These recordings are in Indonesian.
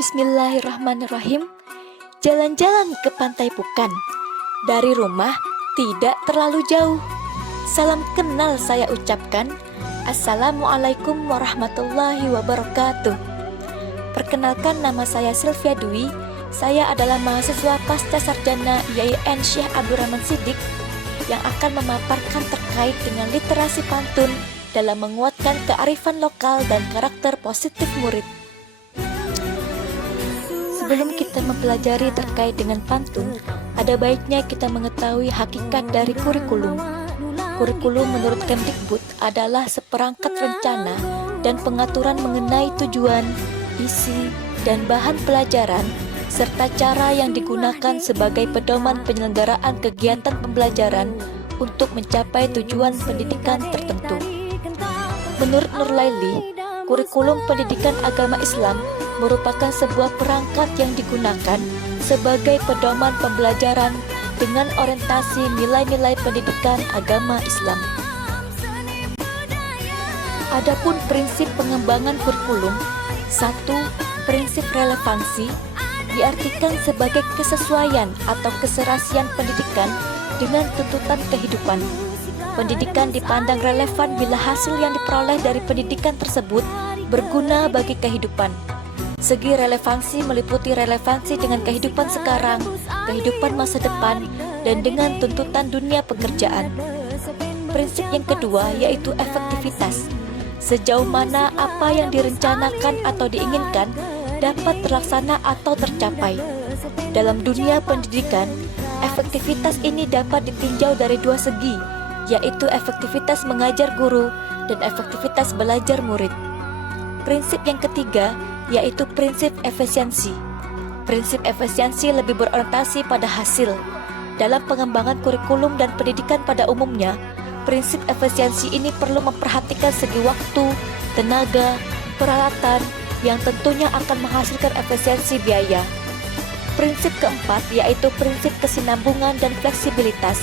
Bismillahirrahmanirrahim. Jalan-jalan ke pantai bukan. Dari rumah tidak terlalu jauh. Salam kenal saya ucapkan. Assalamualaikum warahmatullahi wabarakatuh. Perkenalkan, nama saya Sylvia Dwi. Saya adalah mahasiswa pasca sarjana IAIN Syekh Abdurrahman Shiddiq yang akan memaparkan terkait dengan literasi pantun dalam menguatkan kearifan lokal dan karakter positif murid. Sebelum kita mempelajari terkait dengan pantun, ada baiknya kita mengetahui hakikat dari kurikulum. Kurikulum menurut Kemdikbud adalah seperangkat rencana dan pengaturan mengenai tujuan, isi, dan bahan pelajaran, serta cara yang digunakan sebagai pedoman penyelenggaraan kegiatan pembelajaran untuk mencapai tujuan pendidikan tertentu. Menurut Nurlaili, kurikulum pendidikan agama Islam merupakan sebuah perangkat yang digunakan sebagai pedoman pembelajaran dengan orientasi nilai-nilai pendidikan agama Islam. Adapun prinsip pengembangan kurikulum, 1. Prinsip relevansi diartikan sebagai kesesuaian atau keserasian pendidikan dengan tuntutan kehidupan. Pendidikan dipandang relevan bila hasil yang diperoleh dari pendidikan tersebut berguna bagi kehidupan. Segi relevansi meliputi relevansi dengan kehidupan sekarang, kehidupan masa depan, dan dengan tuntutan dunia pekerjaan. Prinsip yang kedua yaitu efektivitas. Sejauh mana apa yang direncanakan atau diinginkan dapat terlaksana atau tercapai. Dalam dunia pendidikan, efektivitas ini dapat ditinjau dari dua segi, yaitu efektivitas mengajar guru dan efektivitas belajar murid. Prinsip yang ketiga yaitu prinsip efisiensi. Prinsip efisiensi lebih berorientasi pada hasil. Dalam pengembangan kurikulum dan pendidikan pada umumnya, prinsip efisiensi ini perlu memperhatikan segi waktu, tenaga, peralatan yang tentunya akan menghasilkan efisiensi biaya. Prinsip keempat yaitu prinsip kesinambungan dan fleksibilitas.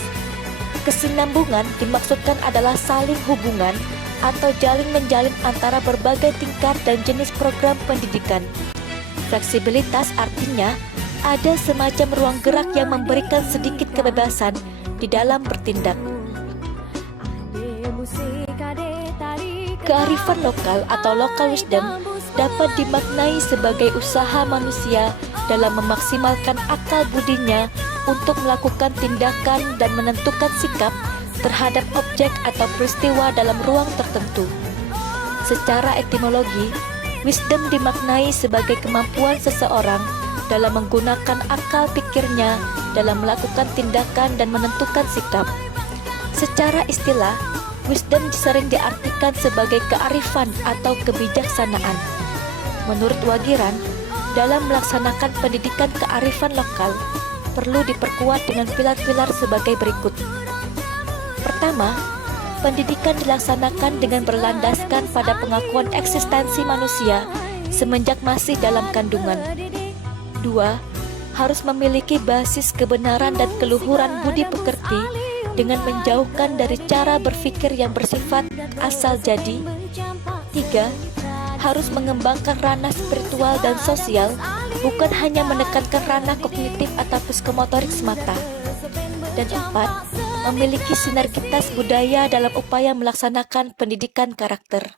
Kesinambungan dimaksudkan adalah saling hubungan atau jalin menjalin antara berbagai tingkat dan jenis program pendidikan. Fleksibilitas artinya ada semacam ruang gerak yang memberikan sedikit kebebasan di dalam bertindak. Kearifan lokal atau local wisdom dapat dimaknai sebagai usaha manusia dalam memaksimalkan akal budinya untuk melakukan tindakan dan menentukan sikap terhadap objek atau peristiwa dalam ruang tertentu. Secara etimologi, wisdom dimaknai sebagai kemampuan seseorang dalam menggunakan akal pikirnya dalam melakukan tindakan dan menentukan sikap. Secara istilah, wisdom sering diartikan sebagai kearifan atau kebijaksanaan. Menurut Wagiran, dalam melaksanakan pendidikan kearifan lokal, perlu diperkuat dengan pilar-pilar sebagai berikut. Pertama, pendidikan dilaksanakan dengan berlandaskan pada pengakuan eksistensi manusia semenjak masih dalam kandungan. 2. Harus memiliki basis kebenaran dan keluhuran budi pekerti dengan menjauhkan dari cara berpikir yang bersifat asal jadi. 3. Harus mengembangkan ranah spiritual dan sosial, bukan hanya menekankan ranah kognitif atau psikomotorik semata. Dan 4. Memiliki sinergitas budaya dalam upaya melaksanakan pendidikan karakter.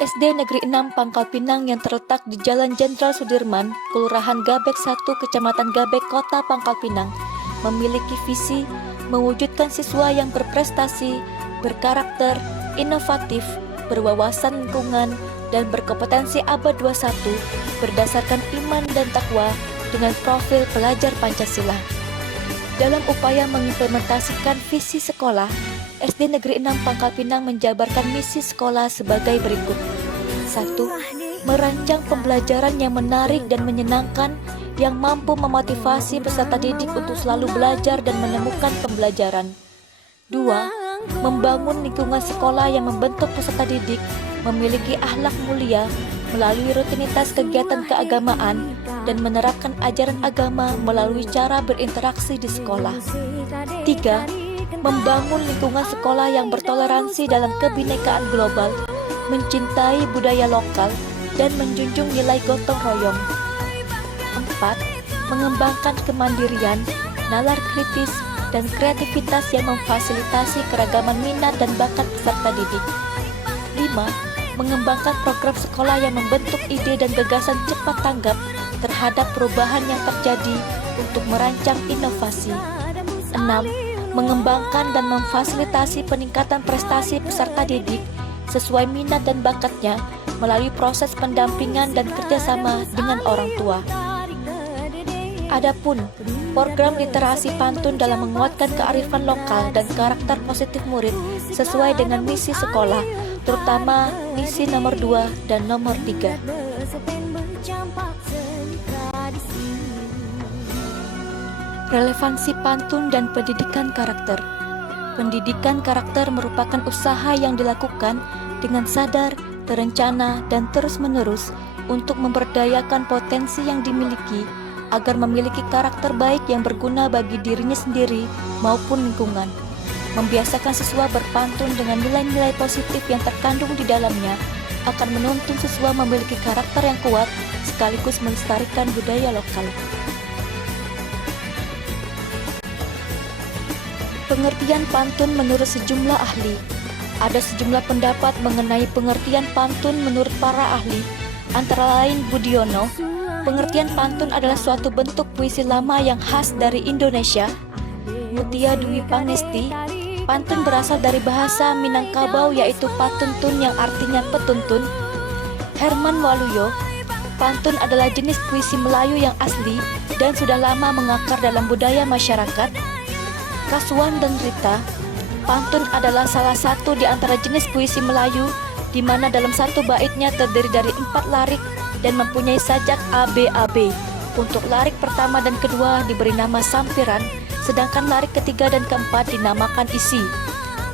SD Negeri 6 Pangkal Pinang yang terletak di Jalan Jenderal Sudirman, Kelurahan Gabek 1, Kecamatan Gabek, Kota Pangkal Pinang, memiliki visi mewujudkan siswa yang berprestasi, berkarakter, inovatif, berwawasan lingkungan, dan berkompetensi abad 21 berdasarkan iman dan takwa dengan profil pelajar Pancasila. Dalam upaya mengimplementasikan visi sekolah, SD Negeri 6 Pangkal Pinang menjabarkan misi sekolah sebagai berikut. 1. Merancang pembelajaran yang menarik dan menyenangkan yang mampu memotivasi peserta didik untuk selalu belajar dan menemukan pembelajaran. 2. Membangun lingkungan sekolah yang membentuk peserta didik memiliki akhlak mulia melalui rutinitas kegiatan keagamaan dan menerapkan ajaran agama melalui cara berinteraksi di sekolah. 3. Membangun lingkungan sekolah yang bertoleransi dalam kebinekaan global mencintai budaya lokal, dan menjunjung nilai gotong royong. 4. Mengembangkan kemandirian, nalar kritis, dan kreativitas yang memfasilitasi keragaman minat dan bakat peserta didik. 5. Mengembangkan program sekolah yang membentuk ide dan gagasan cepat tanggap terhadap perubahan yang terjadi untuk merancang inovasi. 6. Mengembangkan dan memfasilitasi peningkatan prestasi peserta didik sesuai minat dan bakatnya melalui proses pendampingan dan kerjasama dengan orang tua. Adapun program literasi pantun dalam menguatkan kearifan lokal dan karakter positif murid sesuai dengan misi sekolah, terutama misi nomor 2 dan nomor 3. Relevansi pantun dan pendidikan karakter. Pendidikan karakter merupakan usaha yang dilakukan dengan sadar, terencana, dan terus-menerus untuk memberdayakan potensi yang dimiliki agar memiliki karakter baik yang berguna bagi dirinya sendiri maupun lingkungan. Membiasakan siswa berpantun dengan nilai-nilai positif yang terkandung di dalamnya akan menuntun siswa memiliki karakter yang kuat sekaligus melestarikan budaya lokal. Pengertian pantun menurut sejumlah ahli. Ada sejumlah pendapat mengenai pengertian pantun menurut para ahli, antara lain Budiono. Pengertian pantun adalah suatu bentuk puisi lama yang khas dari Indonesia. Mutia Dwi Pangestu, pantun berasal dari bahasa Minangkabau yaitu patuntun yang artinya petuntun. Herman Waluyo, pantun adalah jenis puisi Melayu yang asli dan sudah lama mengakar dalam budaya masyarakat. Kasuan dan Rita, pantun adalah salah satu di antara jenis puisi Melayu di mana dalam satu baitnya terdiri dari 4 larik dan mempunyai sajak ABAB. Untuk larik pertama dan kedua diberi nama sampiran, sedangkan larik ketiga dan keempat dinamakan isi.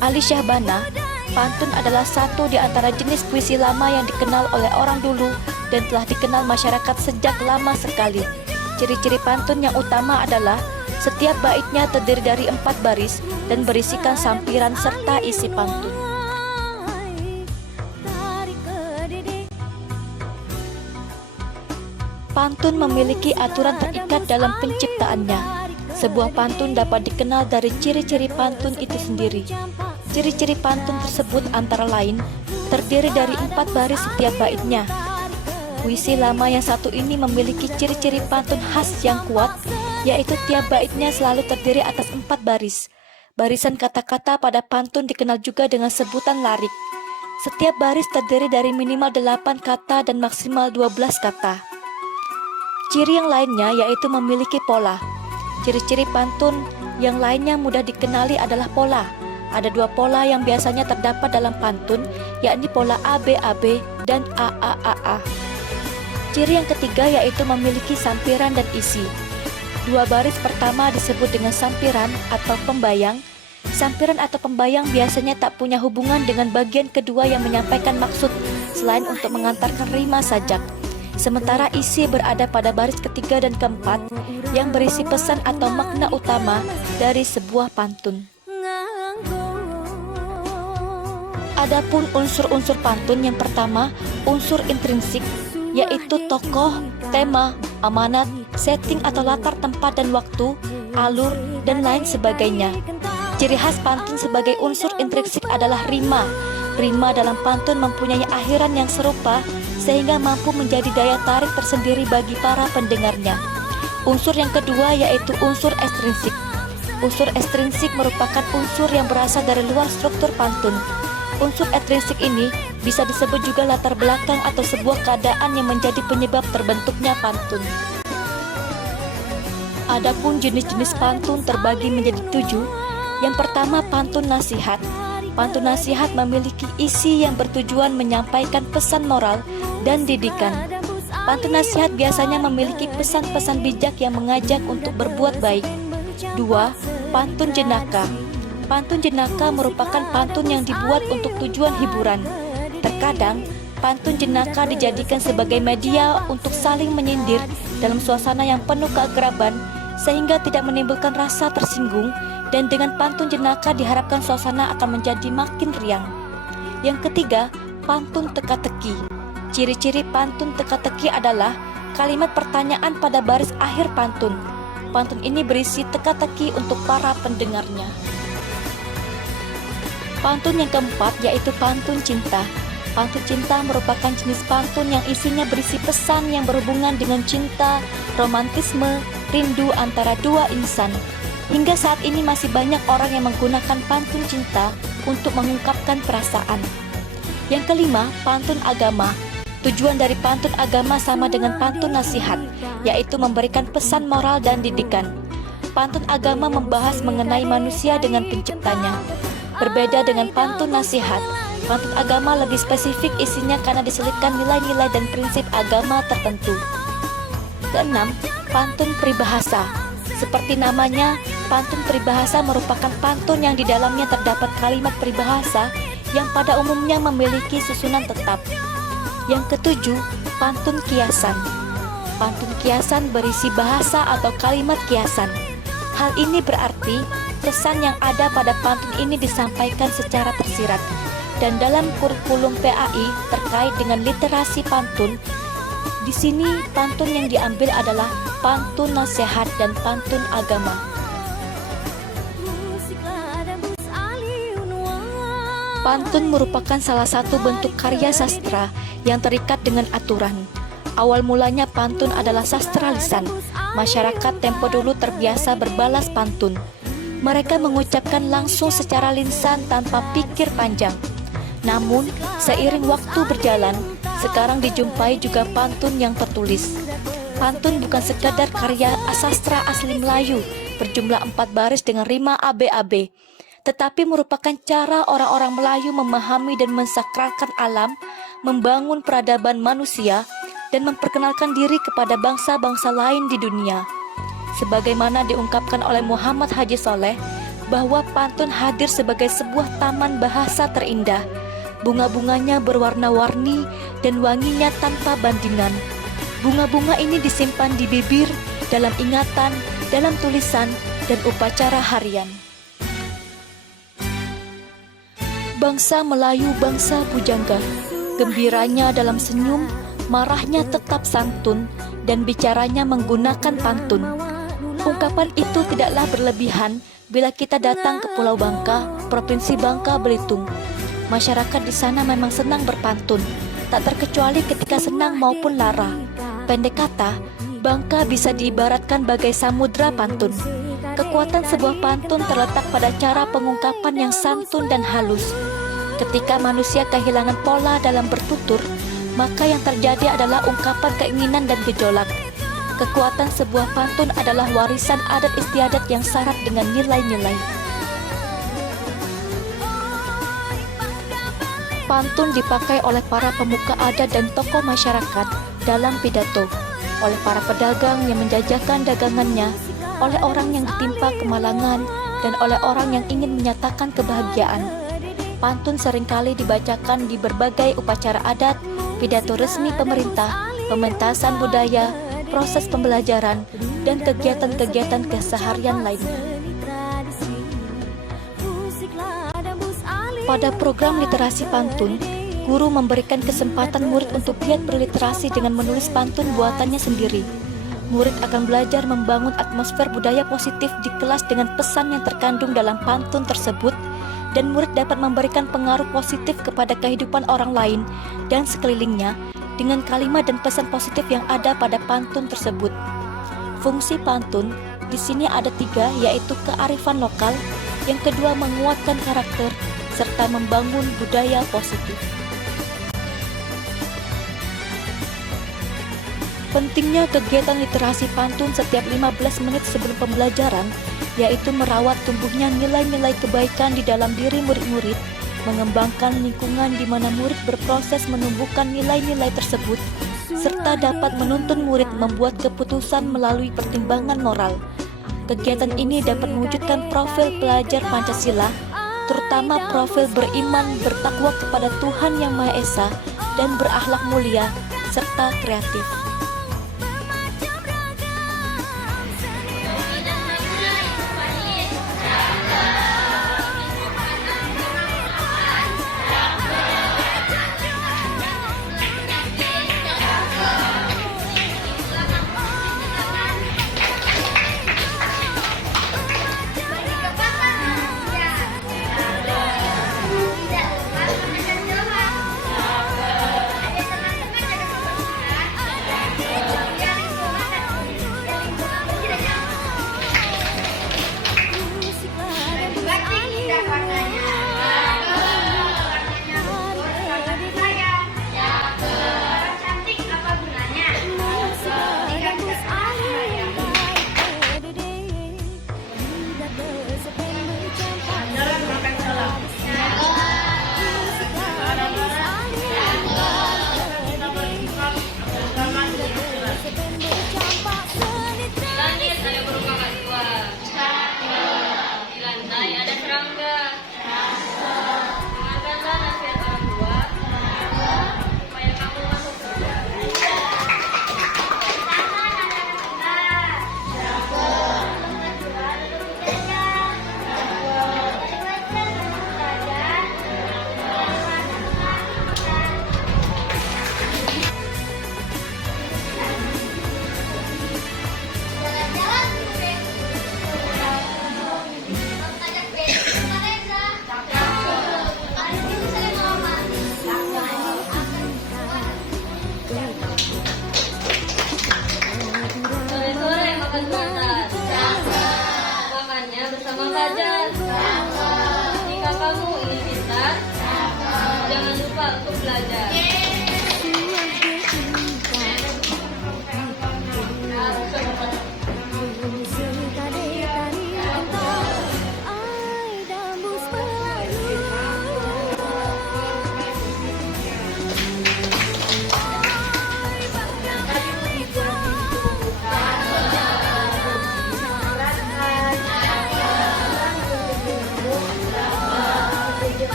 Ali Syahbana, pantun adalah satu di antara jenis puisi lama yang dikenal oleh orang dulu dan telah dikenal masyarakat sejak lama sekali. Ciri-ciri pantun yang utama adalah setiap baitnya terdiri dari 4 baris dan berisikan sampiran serta isi pantun. Pantun memiliki aturan terikat dalam penciptaannya. Sebuah pantun dapat dikenal dari ciri-ciri pantun itu sendiri. Ciri-ciri pantun tersebut antara lain terdiri dari 4 baris setiap baitnya. Puisi lama yang satu ini memiliki ciri-ciri pantun khas yang kuat, yaitu tiap baitnya selalu terdiri atas 4 baris. Barisan kata-kata pada pantun dikenal juga dengan sebutan larik. Setiap baris terdiri dari minimal 8 kata dan maksimal 12 kata. Ciri yang lainnya yaitu memiliki pola. Ciri-ciri pantun yang lainnya mudah dikenali adalah pola. Ada 2 pola yang biasanya terdapat dalam pantun, yakni pola ABAB dan AAAA. Ciri yang ketiga yaitu memiliki sampiran dan isi. 2 baris pertama disebut dengan sampiran atau pembayang. Sampiran atau pembayang biasanya tak punya hubungan dengan bagian kedua yang menyampaikan maksud selain untuk mengantarkan rima sajak. Sementara isi berada pada baris ketiga dan keempat yang berisi pesan atau makna utama dari sebuah pantun. Adapun unsur-unsur pantun yang pertama, unsur intrinsik, yaitu tokoh, tema, amanat, setting atau latar tempat dan waktu, alur, dan lain sebagainya. Ciri khas pantun sebagai unsur intrinsik adalah rima. Rima dalam pantun mempunyai akhiran yang serupa sehingga mampu menjadi daya tarik tersendiri bagi para pendengarnya. Unsur yang kedua yaitu unsur ekstrinsik. Unsur ekstrinsik merupakan unsur yang berasal dari luar struktur pantun. Unsur ekstrinsik ini bisa disebut juga latar belakang atau sebuah keadaan yang menjadi penyebab terbentuknya pantun. Adapun jenis-jenis pantun terbagi menjadi 7. Yang pertama, pantun nasihat. Pantun nasihat memiliki isi yang bertujuan menyampaikan pesan moral dan didikan. Pantun nasihat biasanya memiliki pesan-pesan bijak yang mengajak untuk berbuat baik. 2. Pantun jenaka. Pantun jenaka merupakan pantun yang dibuat untuk tujuan hiburan. Terkadang, pantun jenaka dijadikan sebagai media untuk saling menyindir dalam suasana yang penuh keakraban sehingga tidak menimbulkan rasa tersinggung, dan dengan pantun jenaka diharapkan suasana akan menjadi makin riang. Yang ketiga, pantun teka-teki. Ciri-ciri pantun teka-teki adalah kalimat pertanyaan pada baris akhir pantun. Pantun ini berisi teka-teki untuk para pendengarnya. Pantun yang keempat yaitu pantun cinta. Pantun cinta merupakan jenis pantun yang isinya berisi pesan yang berhubungan dengan cinta, romantisme, rindu antara dua insan. Hingga saat ini masih banyak orang yang menggunakan pantun cinta untuk mengungkapkan perasaan. Yang kelima, pantun agama. Tujuan dari pantun agama sama dengan pantun nasihat, yaitu memberikan pesan moral dan didikan. Pantun agama membahas mengenai manusia dengan penciptanya. Berbeda dengan pantun nasihat, pantun agama lebih spesifik isinya karena diselipkan nilai-nilai dan prinsip agama tertentu. Keenam, pantun peribahasa. Seperti namanya, pantun peribahasa merupakan pantun yang di dalamnya terdapat kalimat peribahasa yang pada umumnya memiliki susunan tetap. Yang ketujuh, pantun kiasan. Pantun kiasan berisi bahasa atau kalimat kiasan. Hal ini berarti pesan yang ada pada pantun ini disampaikan secara tersirat. Dan dalam kurikulum PAI terkait dengan literasi pantun, di sini pantun yang diambil adalah pantun nasihat dan pantun agama. Pantun merupakan salah satu bentuk karya sastra yang terikat dengan aturan. Awal mulanya pantun adalah sastra lisan. Masyarakat tempo dulu terbiasa berbalas pantun. Mereka mengucapkan langsung secara lisan tanpa pikir panjang. Namun, seiring waktu berjalan, sekarang dijumpai juga pantun yang tertulis. Pantun bukan sekadar karya sastra asli Melayu berjumlah 4 baris dengan rima AB-AB, tetapi merupakan cara orang-orang Melayu memahami dan mensakralkan alam, membangun peradaban manusia, dan memperkenalkan diri kepada bangsa-bangsa lain di dunia. Sebagaimana diungkapkan oleh Muhammad Haji Soleh, bahwa pantun hadir sebagai sebuah taman bahasa terindah. Bunga-bunganya berwarna-warni dan wanginya tanpa bandingan. Bunga-bunga ini disimpan di bibir, dalam ingatan, dalam tulisan, dan upacara harian. Bangsa Melayu bangsa bujangga, gembiranya dalam senyum, marahnya tetap santun, dan bicaranya menggunakan pantun. Ungkapan itu tidaklah berlebihan bila kita datang ke Pulau Bangka, Provinsi Bangka Belitung. Masyarakat di sana memang senang berpantun, tak terkecuali ketika senang maupun lara. Pendek kata, Bangka bisa diibaratkan bagai samudra pantun. Kekuatan sebuah pantun terletak pada cara pengungkapan yang santun dan halus. Ketika manusia kehilangan pola dalam bertutur, maka yang terjadi adalah ungkapan keinginan dan gejolak. Kekuatan sebuah pantun adalah warisan adat istiadat yang syarat dengan nilai-nilai. Pantun dipakai oleh para pemuka adat dan tokoh masyarakat dalam pidato, oleh para pedagang yang menjajakan dagangannya, oleh orang yang ditimpa kemalangan, dan oleh orang yang ingin menyatakan kebahagiaan. Pantun seringkali dibacakan di berbagai upacara adat, pidato resmi pemerintah, pementasan budaya, proses pembelajaran, dan kegiatan-kegiatan keseharian lainnya. Pada program literasi pantun, guru memberikan kesempatan murid untuk giat berliterasi dengan menulis pantun buatannya sendiri. Murid akan belajar membangun atmosfer budaya positif di kelas dengan pesan yang terkandung dalam pantun tersebut, dan murid dapat memberikan pengaruh positif kepada kehidupan orang lain dan sekelilingnya dengan kalimat dan pesan positif yang ada pada pantun tersebut. Fungsi pantun di sini ada 3, yaitu kearifan lokal, yang kedua menguatkan karakter, serta membangun budaya positif. Pentingnya kegiatan literasi pantun setiap 15 menit sebelum pembelajaran, yaitu merawat tumbuhnya nilai-nilai kebaikan di dalam diri murid-murid, mengembangkan lingkungan di mana murid berproses menumbuhkan nilai-nilai tersebut, serta dapat menuntun murid membuat keputusan melalui pertimbangan moral. Kegiatan ini dapat mewujudkan profil pelajar Pancasila, terutama profil beriman, bertakwa kepada Tuhan Yang Maha Esa, dan berakhlak mulia, serta kreatif. Pak untuk belajar.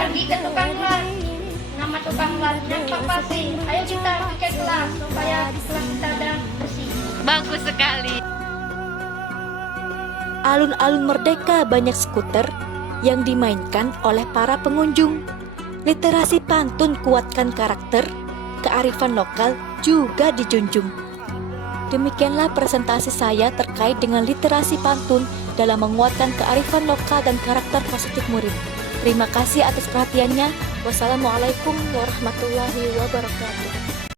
Pergi ke tukang las, nama tukang lasnya Pak Pati. Ayo kita bikin kelas supaya kelas kita bersih. Bagus sekali. Alun-alun Merdeka banyak skuter yang dimainkan oleh para pengunjung. Literasi pantun kuatkan karakter, kearifan lokal juga dijunjung. Demikianlah presentasi saya terkait dengan literasi pantun dalam menguatkan kearifan lokal dan karakter positif murid. Terima kasih atas perhatiannya. Wassalamualaikum warahmatullahi wabarakatuh.